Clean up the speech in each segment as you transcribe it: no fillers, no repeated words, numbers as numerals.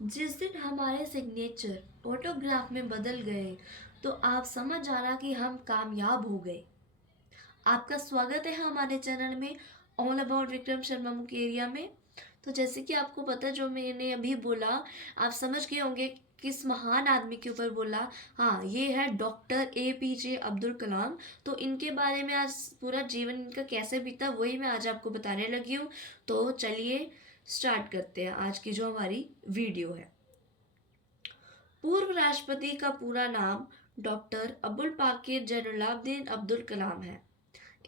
जिस दिन हमारे सिग्नेचर ऑटोग्राफ में बदल गए तो आप समझ जाना कि हम कामयाब हो गए। आपका स्वागत है हमारे चैनल में ऑल अबाउट विक्रम शर्मा मुकेरिया में। तो जैसे कि आपको पता जो मैंने अभी बोला, आप समझ गए होंगे किस महान आदमी के ऊपर बोला। हाँ, ये है डॉक्टर APJ अब्दुल कलाम। तो इनके बारे में आज पूरा जीवन इनका कैसे बीता वही मैं आज आपको बताने लगी हूँ। तो चलिए स्टार्ट करते हैं आज की जो हमारी वीडियो है। पूर्व राष्ट्रपति का पूरा नाम डॉक्टर अबुल पाकिर जैनुलाब्दीन अब्दुल कलाम है।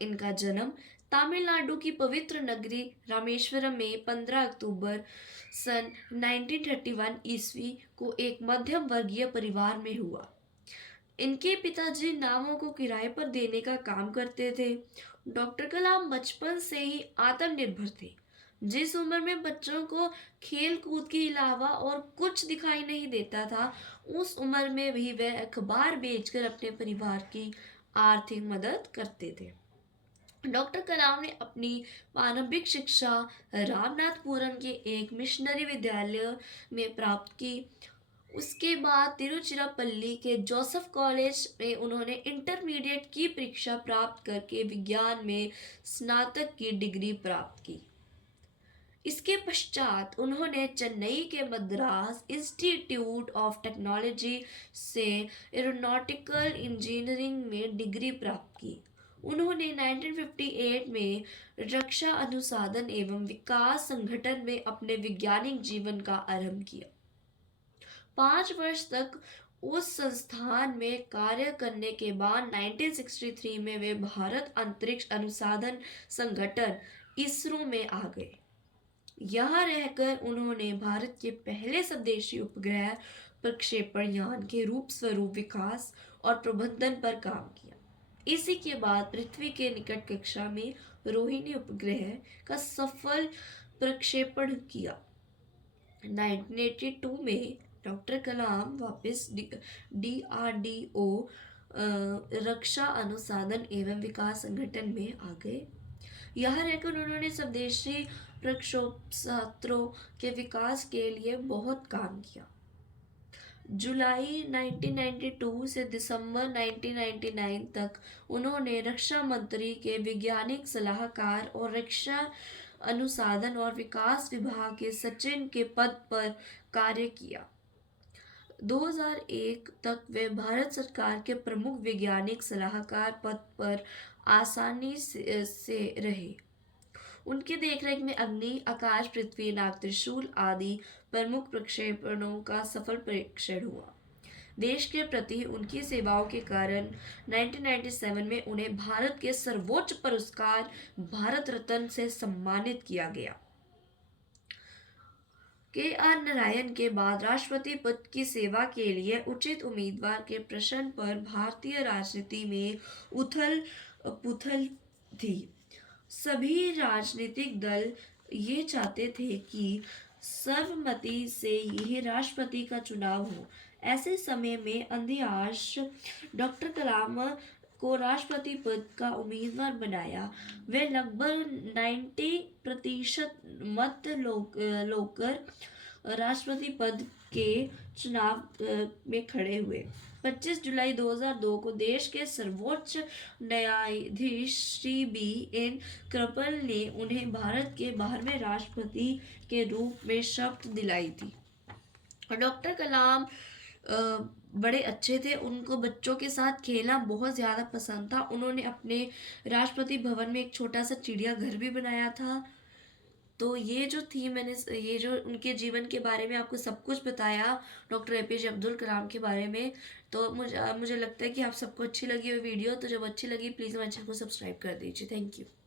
इनका जन्म तमिलनाडु की पवित्र नगरी रामेश्वरम में 15 अक्टूबर सन 1931 ईस्वी को एक मध्यम वर्गीय परिवार में हुआ। इनके पिताजी नावों को किराए पर देने का काम करते थे। डॉक्टर कलाम बचपन से ही आत्मनिर्भर थे। जिस उम्र में बच्चों को खेल कूद के अलावा और कुछ दिखाई नहीं देता था, उस उम्र में भी वह अखबार बेचकर अपने परिवार की आर्थिक मदद करते थे। डॉक्टर कलाम ने अपनी प्रारंभिक शिक्षा रामनाथपुरम के एक मिशनरी विद्यालय में प्राप्त की। उसके बाद तिरुचिरापल्ली के जोसेफ कॉलेज में उन्होंने इंटरमीडिएट की परीक्षा प्राप्त करके विज्ञान में स्नातक की डिग्री प्राप्त की। इसके पश्चात उन्होंने चेन्नई के मद्रास इंस्टीट्यूट ऑफ टेक्नोलॉजी से एरोनॉटिकल इंजीनियरिंग में डिग्री प्राप्त की। उन्होंने 1958 में रक्षा अनुसंधान एवं विकास संगठन में अपने वैज्ञानिक जीवन का आरंभ किया। 5 वर्ष तक उस संस्थान में कार्य करने के बाद 1963 में वे भारत अंतरिक्ष अनुसंधान संगठन इसरो में आ गए। यहाँ रहकर उन्होंने भारत के पहले स्वदेशी उपग्रह प्रक्षेपण यान के रूप स्वरूप विकास और प्रबंधन पर काम किया। इसी के बाद पृथ्वी के निकट कक्षा में रोहिणी उपग्रह का सफल प्रक्षेपण किया। 1982 में डॉक्टर कलाम वापस DRDO रक्षा अनुसंधान एवं विकास संगठन में आ गए। यहाँ रहकर उन्होंने स्वदेशी प्रक्षेपास्त्रों के विकास के लिए बहुत काम किया। जुलाई 1992 से दिसंबर 1999 तक उन्होंने रक्षा मंत्री के वैज्ञानिक सलाहकार और रक्षा अनुसंधान और विकास विभाग के सचिव के पद पर कार्य किया। 2001 तक वे भारत सरकार के प्रमुख वैज्ञानिक सलाहकार पद पर आसानी से रहे। उनके देखरेख में अग्नि, आकाश, पृथ्वी, नाग, त्रिशूल आदि प्रमुख प्रक्षेपणों का सफल परीक्षण हुआ। देश के प्रति उनकी सेवाओं के कारण 1997 में उन्हें भारत के सर्वोच्च पुरस्कार भारत रत्न से सम्मानित किया गया। KR नारायण के बाद राष्ट्रपति पद की सेवा के लिए उचित उम्मीदवार के प्रश्न पर भारतीय राजनीति में उथल पुथल थी। सभी राजनीतिक दल ये चाहते थे कि सर्वसम्मति से यह राष्ट्रपति का चुनाव हो। ऐसे समय में अधिकांश डॉक्टर कलाम को राष्ट्रपति पद का उम्मीदवार बनाया। वे लगभग 90% मत लोकर राष्ट्रपति पद के चुनाव में खड़े हुए। 25 जुलाई 2002 को देश के सर्वोच्च न्यायाधीश श्री BN कृपल ने उन्हें भारत के 12वें राष्ट्रपति के रूप में शपथ दिलाई थी। डॉक्टर कलाम बड़े अच्छे थे। उनको बच्चों के साथ खेलना बहुत ज़्यादा पसंद था। उन्होंने अपने राष्ट्रपति भवन में एक छोटा सा चिड़ियाघर भी बनाया था। तो ये जो थी मैंने ये जो उनके जीवन के बारे में आपको सब कुछ बताया डॉक्टर APJ अब्दुल कलाम के बारे में। तो मुझे लगता है कि आप सबको अच्छी लगी वो वीडियो। तो जब अच्छी लगी प्लीज़ हमारे चैनल को सब्सक्राइब कर दीजिए। Thank you.